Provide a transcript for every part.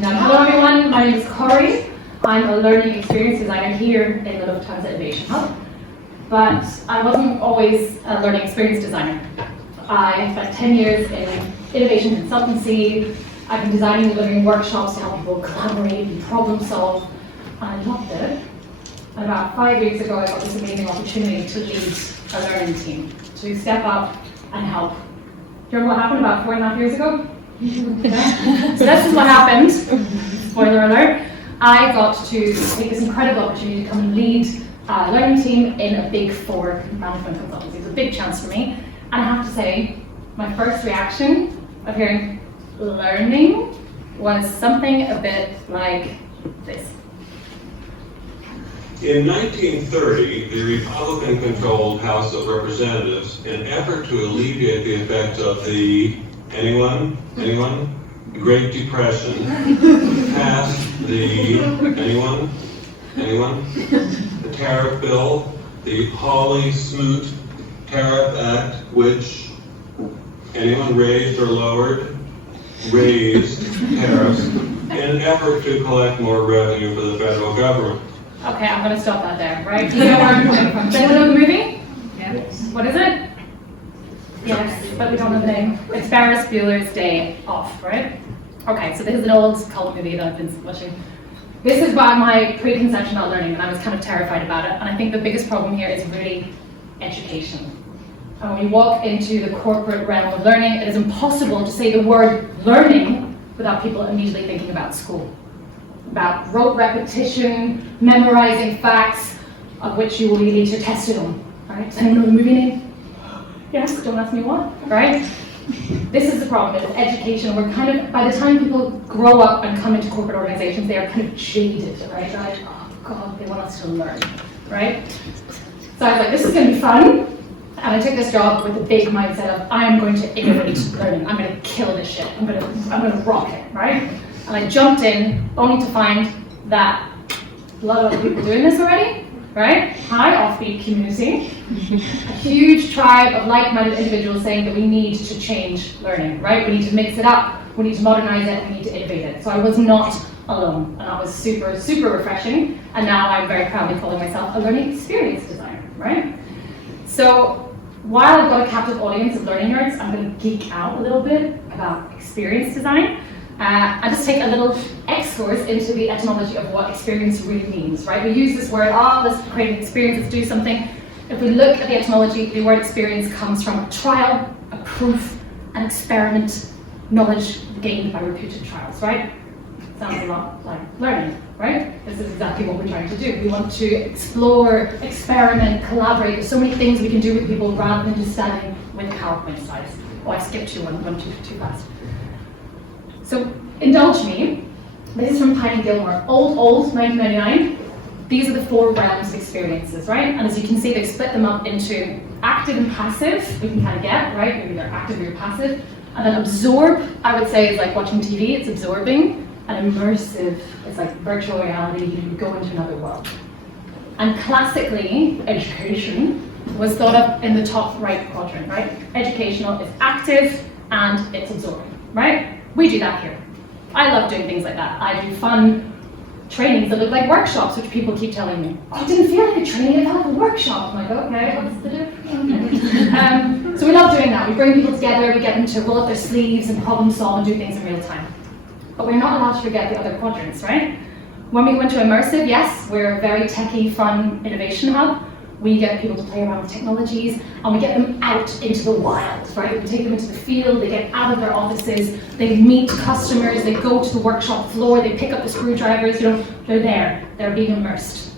counting down. Hello everyone, my name is Cori. I'm a learning experience designer here in the Lufthansa Innovation Hub. But I wasn't always a learning experience designer. I spent 10 years in innovation consultancy. I've been designing and delivering workshops to help people collaborate and problem solve. And I loved it. And about 5 weeks ago, I got this amazing opportunity to lead a learning team, to step up and help. Do you remember what happened about 4.5 years ago? So this is what happened. Spoiler alert. I got to take this incredible opportunity to come and lead a learning team in a Big 4 management consultancy. It was a big chance for me. And I have to say, my first reaction of hearing learning was something a bit like this. In 1930, the Republican-controlled House of Representatives, in an effort to alleviate the effects of the the Great Depression, passed the the tariff bill, the Hawley-Smoot Tariff Act, which raised or lowered, raised tariffs in an effort to collect more revenue for the federal government. Okay, I'm going to stop that there, right? Do you know where I'm coming from? Does anyone know the movie? Yes. What is it? Yes, but we don't know the name. It's Ferris Bueller's Day Off, right? Okay, so this is an old cult movie that I've been watching. This is about my preconception about learning, and I was kind of terrified about it. And I think the biggest problem here is really education. And when we walk into the corporate realm of learning, it is impossible to say the word learning without people immediately thinking about school. About rote repetition, memorizing facts, of which you will be later tested on. Right? Does anyone know the movie name? Yes, don't ask me what, right? This is the problem with education. We're kind of, by the time people grow up and come into corporate organizations, they are kind of jaded, right? They're like, oh God, they want us to learn, right? So I was like, this is gonna be fun. And I took this job with a big mindset of, I am going to innovate learning. I'm gonna kill this shit. I'm gonna rock it, right? And I jumped in, only to find that a lot of other people doing this already, right? Hi, Offbeat community. A huge tribe of like-minded individuals saying that we need to change learning, right? We need to mix it up, we need to modernize it, we need to innovate it. So I was not alone, and that was super, super refreshing. And now I'm very proudly calling myself a learning experience designer, right? So while I've got a captive audience of learning nerds, I'm going to geek out a little bit about experience design. I just take a little excursus into the etymology of what experience really means, right? We use this word, let's create an experience, let's do something. If we look at the etymology, the word experience comes from a trial, a proof, an experiment, knowledge gained by repeated trials, right? Sounds a lot like learning, right? This is exactly what we're trying to do. We want to explore, experiment, collaborate. There's so many things we can do with people rather than just standing with PowerPoint slides. Oh, I skipped one too fast. So indulge me. This is from Pine and Gilmore, old, 1999. These are the 4 realms of experiences, right? And as you can see, they split them up into active and passive. We can kind of get, right? Maybe you're active or you're passive. And then absorb, I would say, is like watching TV. It's absorbing. And immersive, it's like virtual reality. You go into another world. And classically, education was thought of in the top right quadrant, right? Educational is active and it's absorbing, right? We do that here. I love doing things like that. I do fun trainings that look like workshops, which people keep telling me, oh, it didn't feel like a training, it felt like a workshop. I'm like, okay, what's the difference? So we love doing that. We bring people together, we get them to roll up their sleeves and problem solve and do things in real time. But we're not allowed to forget the other quadrants, right? When we go into immersive, yes, we're a very techy, fun innovation hub. We get people to play around with technologies, and we get them out into the wild, right? We take them into the field, they get out of their offices, they meet customers, they go to the workshop floor, they pick up the screwdrivers, they're there, they're being immersed.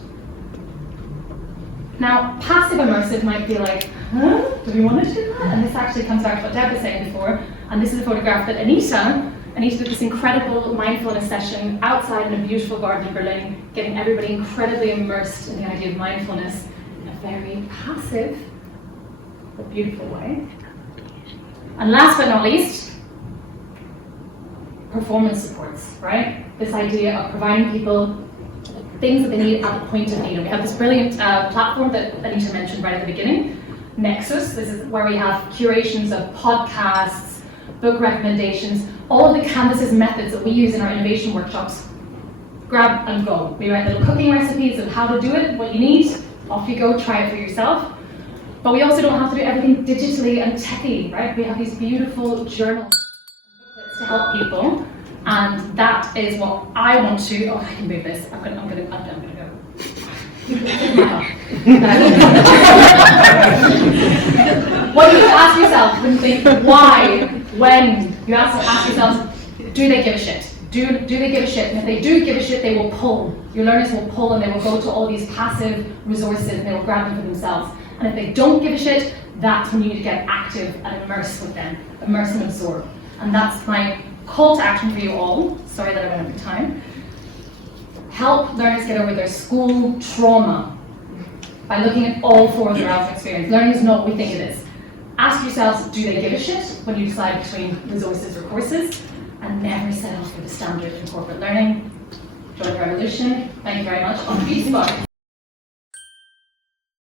Now, passive immersive might be like, huh? Do we want to do that? And this actually comes back to what Deb was saying before, and this is a photograph that Anita did this incredible mindfulness session outside in a beautiful garden in Berlin, getting everybody incredibly immersed in the idea of mindfulness in a very passive but beautiful way. And last but not least, performance supports, right? This idea of providing people things that they need at the point of need. And we have this brilliant platform that Anita mentioned right at the beginning, Nexus. This is where we have curations of podcasts, book recommendations, all of the canvases methods that we use in our innovation workshops. Grab and go. We write little cooking recipes of how to do it, what you need. Off you go, try it for yourself. But we also don't have to do everything digitally and techy, right? We have these beautiful journals and booklets to help people, and that is what I want to. Oh, I can move this. I'm gonna go. What you ask yourself when you think why, when you ask yourselves, do they give a shit? Do they give a shit? And if they do give a shit, they will pull. Your learners will pull and they will go to all these passive resources and they will grab them for themselves. And if they don't give a shit, that's when you need to get active and immerse with them, immerse and absorb. And that's my call to action for you all. Sorry that I went over time. Help learners get over their school trauma by looking at all 4 of their Erasmus experience. Learning is not what we think it is. Ask yourselves, do they give a shit when you decide between resources or courses? And never settle for the standard in corporate learning. Join the revolution. Thank you very much. Offbeat.